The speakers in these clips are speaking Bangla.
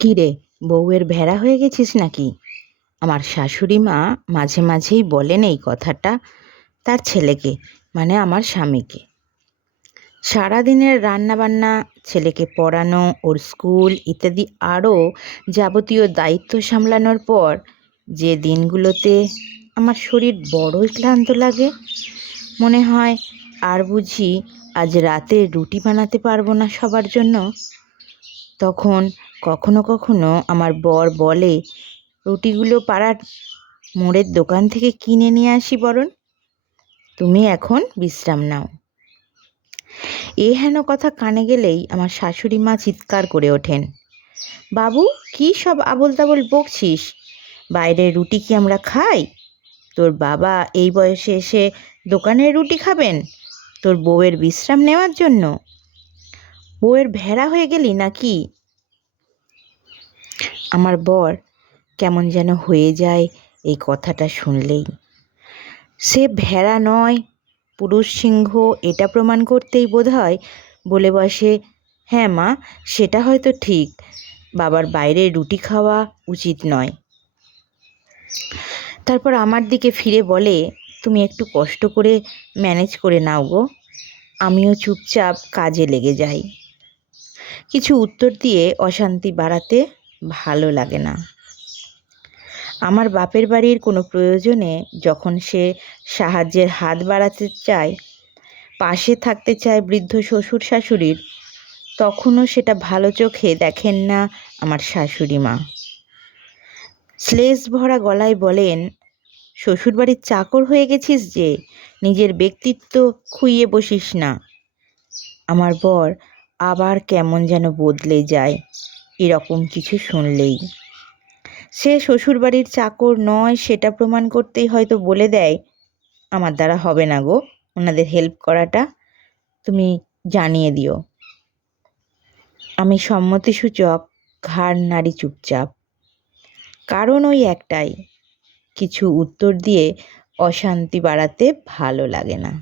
কী রে, বউয়ের ভেড়া হয়ে গেছিস নাকি? আমার শাশুড়ি মা মাঝে মাঝেই বলেন এই কথাটা তার ছেলেকে, মানে আমার স্বামীকে। সারাদিনের রান্নাবান্না, ছেলেকে পড়ানো, ওর স্কুল ইত্যাদি আরও যাবতীয় দায়িত্ব সামলানোর পর যে দিনগুলোতে আমার শরীর বড়ই ক্লান্ত লাগে, মনে হয় আর বুঝি আজ রাতে রুটি বানাতে পারবো না সবার জন্য। তখন কখনো কখনো আমার বর বলে, রুটিগুলো পাড়ার মোড়ের দোকান থেকে কিনে নিয়ে আসি বরং, তুমি এখন বিশ্রাম নাও। এ হেন কথা কানে গেলেই আমার শাশুড়ি মা চিৎকার করে ওঠেন, বাবু কী সব আবোল তাবোল বকছিস? বাইরের রুটি কি আমরা খাই? তোর বাবা এই বয়সে এসে দোকানের রুটি খাবেন তোর বউয়ের বিশ্রাম নেওয়ার জন্য? বউয়ের ভেড়া হয়ে গেলি নাকি? আমার বর কেমন যেন হয়ে যায় এই কথাটা শুনলেই। সে ভেড়া নয়, পুরুষ সিংহ, এটা প্রমাণ করতেই বোধহয় বলে বসে, হ্যাঁ মা, সেটা হয়তো ঠিক, বাবার বাইরে রুটি খাওয়া উচিত নয়। তারপর আমার দিকে ফিরে বলে, তুমি একটু কষ্ট করে ম্যানেজ করে নাও গো, আমিও চুপচাপ কাজে লেগে যাই। কিছু উত্তর দিয়ে অশান্তি বাড়াতে ভালো লাগে না। আমার বাপের বাড়ির কোনো প্রয়োজনে যখন সে সাহায্যের হাত বাড়াতে চায়, পাশে থাকতে চায় বৃদ্ধ শ্বশুর শাশুড়ির, তখনও সেটা ভালো চোখে দেখেন না আমার শাশুড়ি মা। শ্লেষ ভরা গলায় বলেন, শ্বশুরবাড়ির চাকর হয়ে গেছিস যে, নিজের ব্যক্তিত্ব খুইয়ে বসিস না। আমার বর আবার কেমন যেন বদলে যায় এরকম কিছু শুনলেই। সে শ্বশুরবাড়ির চাকর নয় সেটা প্রমাণ করতেই হয়তো বলে দেয়, আমার দ্বারা হবে না গো ওনাদের হেল্প করাটা, তুমি জানিয়ে দিও। আমি সম্মতিসূচক ঘাড় নাড়ি চুপচাপ, কারণ ওই একটাই, কিছু উত্তর দিয়ে অশান্তি বাড়াতে ভালো লাগে না।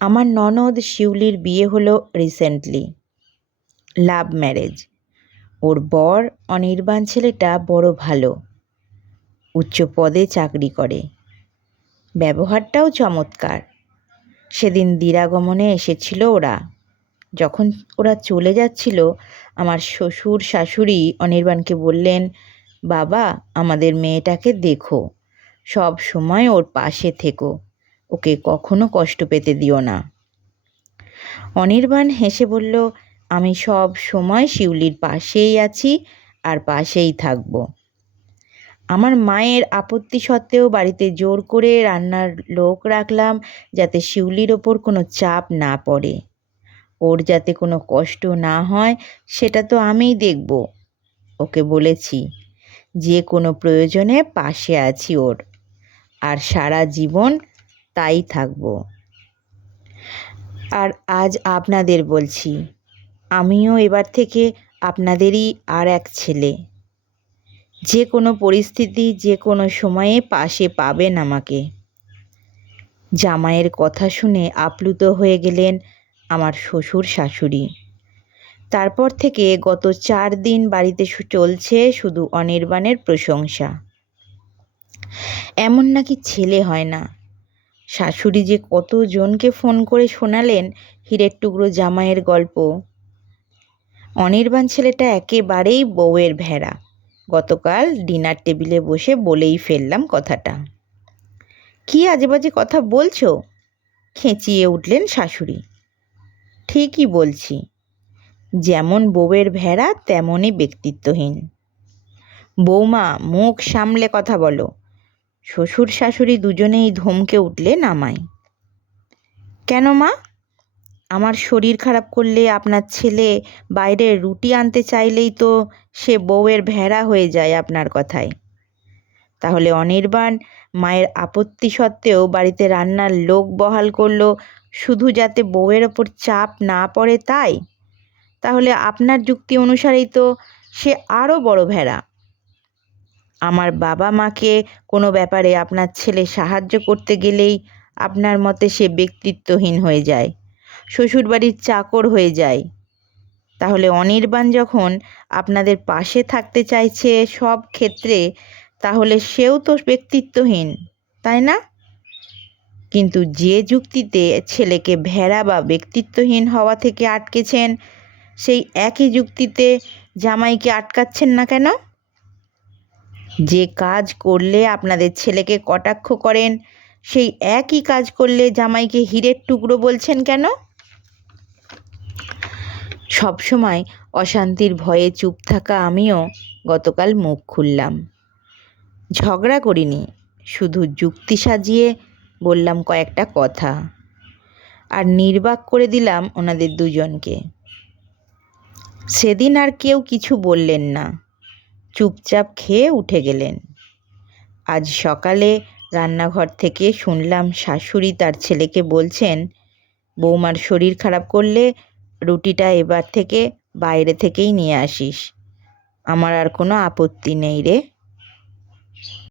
আমার ননদ শিউলির বিয়ে হলো রিসেন্টলি, লাভ ম্যারেজ। ওর বর অনির্বাণ ছেলেটা বড় ভালো, উচ্চ পদে চাকরি করে, ব্যবহারটাও চমৎকার। সেদিন দিরাগমনে এসেছিল ওরা। যখন ওরা চলে যাচ্ছিল, আমার শ্বশুর শাশুড়ি অনির্বাণকে বললেন, বাবা আমাদের মেয়েটাকে দেখো, সব সময় ওর পাশে থেকো, ওকে কখনো কষ্ট পেতে দিও না। অনির্বাণ হেসে বলল, আমি সব সময় শিউলির পাশেই আছি আর পাশেই থাকব। আমার মায়ের আপত্তি সত্ত্বেও বাড়িতে জোর করে রান্নার লোক রাখলাম, যাতে শিউলির ওপর কোনো চাপ না পড়ে, ওর যাতে কোনো কষ্ট না হয় সেটা তো আমিই দেখব। ওকে বলেছি যে কোনো প্রয়োজনে পাশে আছি ওর, আর সারা জীবন তাই থাকব। আর আজ আপনাদের বলছি, আমিও এবার থেকে আপনাদেরই আর এক ছেলে। যে কোনো পরিস্থিতি, যে কোনো সময়ে পাশে পাবেন আমাকে। জামাইয়ের কথা শুনে আপ্লুত হয়ে গেলেন আমার শ্বশুর শাশুড়ি। তারপর থেকে গত 4 দিন বাড়িতে চলছে শুধু অনির্বাণের প্রশংসা। এমন নাকি ছেলে হয় না। শাশুড়ি যে কতজনকে ফোন করে শোনালেন হীরের টুকরো জামাইয়ের গল্প। অনির্বাণ ছেলেটা একেবারেই বউয়ের ভেড়া, গতকাল ডিনার টেবিলে বসে বলেই ফেললাম কথাটা। কী আজে বাজে কথা বলছো? খেঁচিয়ে উঠলেন শাশুড়ি। ঠিকই বলছি, যেমন বউয়ের ভেড়া তেমনই ব্যক্তিত্বহীন। বৌমা মুখ সামলে কথা বলো। শ্বশুর শাশুড়ি দুজনেই ধমকে উঠলেন আমায়। কেন মা? আমার শরীর খারাপ করলে আপনার ছেলে বাইরে রুটি আনতে চাইলেই তো সে বউয়ের ভেড়া হয়ে যায় আপনার কথায়। তাহলে অনির্বাণ মায়ের আপত্তি সত্ত্বেও বাড়িতে রান্নার লোক বহাল করলো শুধু যাতে বউয়ের ওপর চাপ না পড়ে তাই? তাহলে আপনার যুক্তি অনুসারেই তো সে আরও বড় ভেড়া। আমার বাবা মাকে কোনো ব্যাপারে আপনার ছেলে সাহায্য করতে গেলেই আপনার মতে সে ব্যক্তিত্বহীন হয়ে যায়, শ্বশুরবাড়ির চাকর হয়ে যায়। তাহলে অনির্বাণ যখন আপনাদের পাশে থাকতে চাইছে সব ক্ষেত্রে, তাহলে সেও তো ব্যক্তিত্বহীন, তাই না? কিন্তু যে যুক্তিতে ছেলেকে ভেড়া বা ব্যক্তিত্বহীন হওয়া থেকে আটকেছেন, সেই একই যুক্তিতে জামাইকে আটকাচ্ছেন না কেন? যে কাজ করলে আপনাদের ছেলেকে কটাক্ষ করেন, সেই একই কাজ করলে জামাইকে হীরের টুকরো বলছেন কেন? সবসময় অশান্তির ভয়ে চুপ থাকা আমিও গতকাল মুখ খুললাম। ঝগড়া করিনি, শুধু যুক্তি সাজিয়ে বললাম কয়েকটা কথা, আর নির্বাক করে দিলাম ওনাদের দুজনকে। সেদিন আর কেউ কিছু বললেন না, চুপচাপ খেয়ে উঠে গেলেন। আজ সকালে রান্নাঘর থেকে শুনলাম শাশুড়ি তার ছেলেকে বলছেন, বৌমার শরীর খারাপ করলে রুটিটা এবার থেকে বাইরে থেকেই নিয়ে আসিস, আমার আর কোনো আপত্তি নেই রে।